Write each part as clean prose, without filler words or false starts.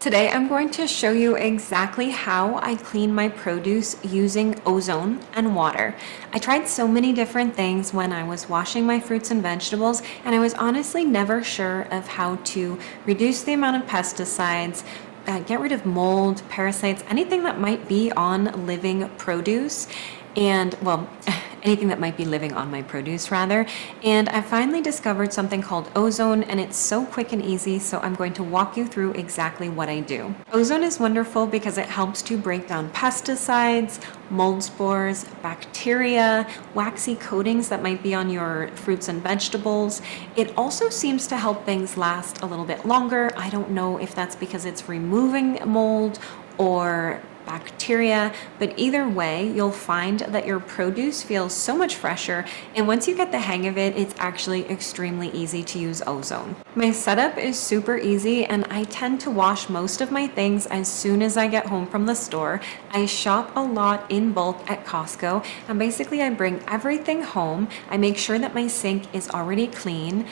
Today I'm going to show you exactly how I clean my produce using ozone and water. I tried so many different things when I was washing my fruits and vegetables, and I was honestly never sure of how to reduce the amount of pesticides, get rid of mold, parasites, anything that might be on living produce. And well, anything that might be living on my produce rather. And I finally discovered something called ozone, and it's so quick and easy, so I'm going to walk you through exactly what I do. Ozone is wonderful because it helps to break down pesticides, mold spores, bacteria, waxy coatings that might be on your fruits and vegetables. It also seems to help things last a little bit longer. I don't know if that's because it's removing mold or bacteria, but either way, you'll find that your produce feels so much fresher, and once you get the hang of it, it's actually extremely easy to use ozone. My setup is super easy, and I tend to wash most of my things as soon as I get home from the store. I shop a lot in bulk at Costco, and basically I bring everything home. I make sure that my sink is already clean.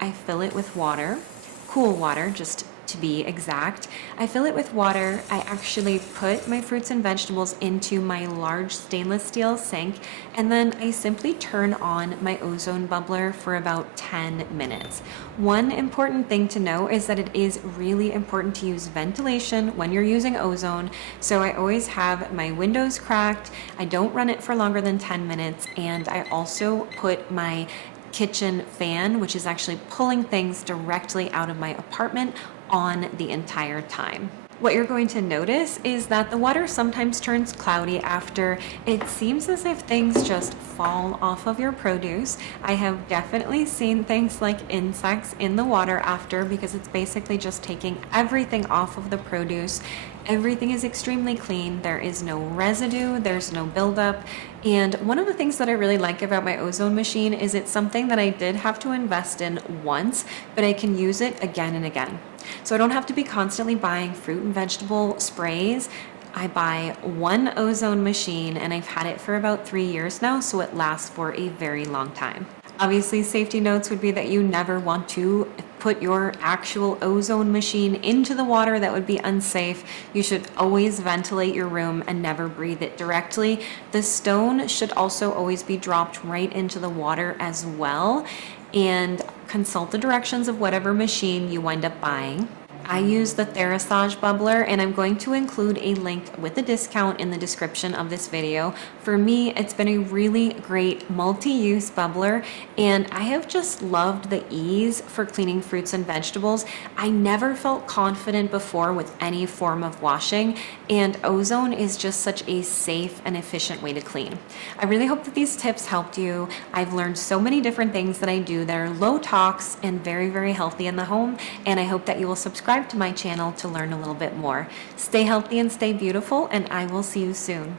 I fill it with water, cool water, just to be exact. I fill it with water. I actually put my fruits and vegetables into my large stainless steel sink, and then I simply turn on my ozone bubbler for about 10 minutes. One important thing to know is that it is really important to use ventilation when you're using ozone, so I always have my windows cracked. I don't run it for longer than 10 minutes, and I also put my kitchen fan, which is actually pulling things directly out of my apartment, on the entire time. What you're going to notice is that the water sometimes turns cloudy after. It seems as if things just fall off of your produce. I have definitely seen things like insects in the water after, because it's basically just taking everything off of the produce. Everything is extremely clean. There is no residue, there's no buildup. And one of the things that I really like about my ozone machine is it's something that I did have to invest in once, but I can use it again and again. So I don't have to be constantly buying fruit and vegetable sprays. I buy one ozone machine, and I've had it for about 3 years now, so it lasts for a very long time. Obviously, safety notes would be that you never want to put your actual ozone machine into the water. That would be unsafe. You should always ventilate your room and never breathe it directly. The stone should also always be dropped right into the water as well, and consult the directions of whatever machine you wind up buying. I use the Therasage bubbler, and I'm going to include a link with a discount in the description of this video. For me, it's been a really great multi-use bubbler, and I have just loved the ease for cleaning fruits and vegetables. I never felt confident before with any form of washing, and ozone is just such a safe and efficient way to clean. I really hope that these tips helped you. I've learned so many different things that I do that are low tox and very, very healthy in the home, and I hope that you will subscribe to my channel to learn a little bit more. Stay healthy and stay beautiful, and I will see you soon.